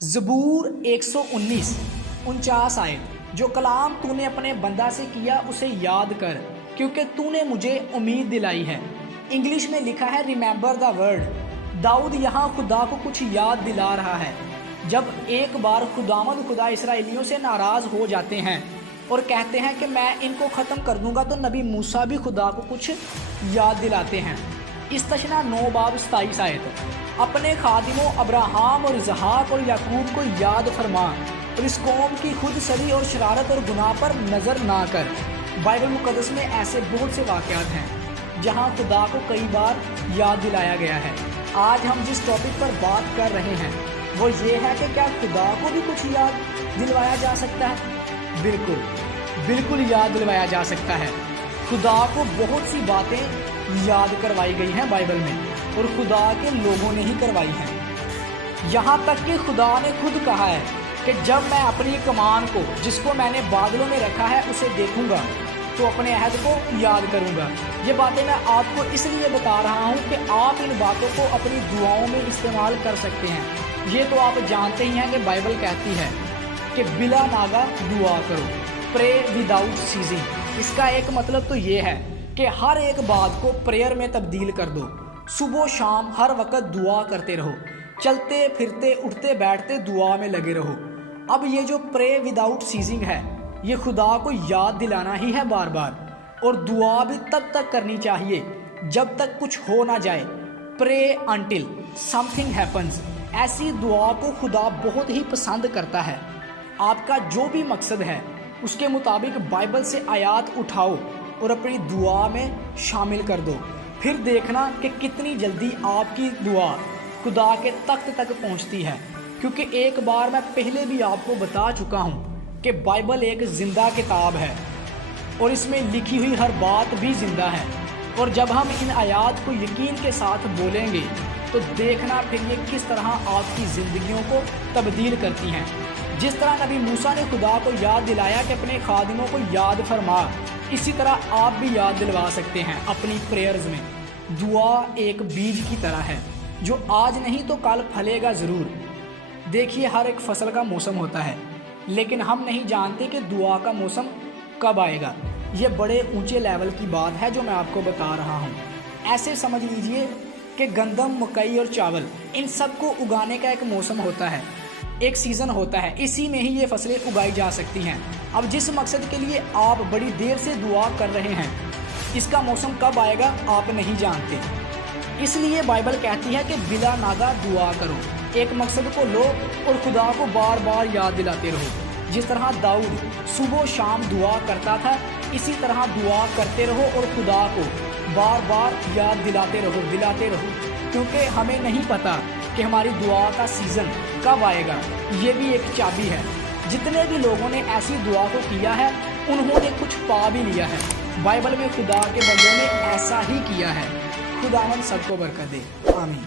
ज़बूर 119 49 आयत। जो कलाम तूने अपने बंदा से किया उसे याद कर, क्योंकि तूने मुझे उम्मीद दिलाई है। इंग्लिश में लिखा है रिमेंबर द वर्ड। दाऊद यहाँ खुदा को कुछ याद दिला रहा है। जब एक बार खुदा इसराइलियों से नाराज़ हो जाते हैं और कहते हैं कि मैं इनको ख़त्म कर दूंगा, तो नबी मूसा भी खुदा को कुछ याद दिलाते हैं। इस्तशना 9 बाब 27 आयत। अपने खादिमों अब्राहम और इसहाक और याकूब को याद फरमा और इस कौम की खुद सरी और शरारत और गुनाह पर नज़र ना कर। बाइबल मुक़द्दस में ऐसे बहुत से वाक़यात हैं जहां खुदा को कई बार याद दिलाया गया है। आज हम जिस टॉपिक पर बात कर रहे हैं वो ये है कि क्या खुदा को भी कुछ याद दिलवाया जा सकता है? बिल्कुल याद दिलवाया जा सकता है। खुदा को बहुत सी बातें याद करवाई गई हैं बाइबल में, और खुदा के लोगों ने ही करवाई हैं। यहाँ तक कि खुदा ने खुद कहा है कि जब मैं अपनी कमान को, जिसको मैंने बादलों में रखा है, उसे देखूंगा तो अपने अहद को याद करूंगा। ये बातें मैं आपको इसलिए बता रहा हूँ कि आप इन बातों को अपनी दुआओं में इस्तेमाल कर सकते हैं। ये तो आप जानते ही हैं कि बाइबल कहती है कि बिला नागा दुआ करो, प्रे विदाउट सीजिंग। इसका एक मतलब तो ये है कि हर एक बात को प्रेयर में तब्दील कर दो। सुबह शाम हर वक्त दुआ करते रहो, चलते फिरते उठते बैठते दुआ में लगे रहो। अब ये जो प्रे विदाउट सीजिंग है, ये खुदा को याद दिलाना ही है बार बार। और दुआ भी तब तक करनी चाहिए जब तक कुछ हो ना जाए। Pray until something happens. ऐसी दुआ को खुदा बहुत ही पसंद करता है। आपका जो भी मकसद है उसके मुताबिक बाइबल से आयात उठाओ और अपनी दुआ में शामिल कर दो। फिर देखना कि कितनी जल्दी आपकी दुआ खुदा के तख्त तक पहुंचती है। क्योंकि एक बार मैं पहले भी आपको बता चुका हूं कि बाइबल एक ज़िंदा किताब है और इसमें लिखी हुई हर बात भी ज़िंदा है। और जब हम इन आयात को यकीन के साथ बोलेंगे तो देखना फिर ये किस तरह आपकी ज़िंदगियों को तब्दील करती हैं। जिस तरह नबी मूसा ने खुदा को याद दिलाया कि अपने खादिमों को याद फरमा, इसी तरह आप भी याद दिलवा सकते हैं अपनी प्रेयर्स में। दुआ एक बीज की तरह है जो आज नहीं तो कल फलेगा ज़रूर। देखिए, हर एक फसल का मौसम होता है, लेकिन हम नहीं जानते कि दुआ का मौसम कब आएगा। ये बड़े ऊंचे लेवल की बात है जो मैं आपको बता रहा हूँ। ऐसे समझ लीजिए कि गंदम, मकई और चावल, इन सब को उगाने का एक मौसम होता है, एक सीज़न होता है। इसी में ही ये फसलें उगाई जा सकती हैं। अब जिस मकसद के लिए आप बड़ी देर से दुआ कर रहे हैं, इसका मौसम कब आएगा आप नहीं जानते। इसलिए बाइबल कहती है कि बिला नागा दुआ करो। एक मकसद को लो और खुदा को बार बार याद दिलाते रहो। जिस तरह दाऊद सुबह शाम दुआ करता था, इसी तरह दुआ करते रहो और खुदा को बार बार याद दिलाते रहो। क्योंकि हमें नहीं पता कि हमारी दुआ का सीज़न कब आएगा। ये भी एक चाबी है। जितने भी लोगों ने ऐसी दुआ को किया है उन्होंने कुछ पा भी लिया है। बाइबल में खुदा के बंदों ने ऐसा ही किया है। खुदावंद सबको बरकत दे। आमीन।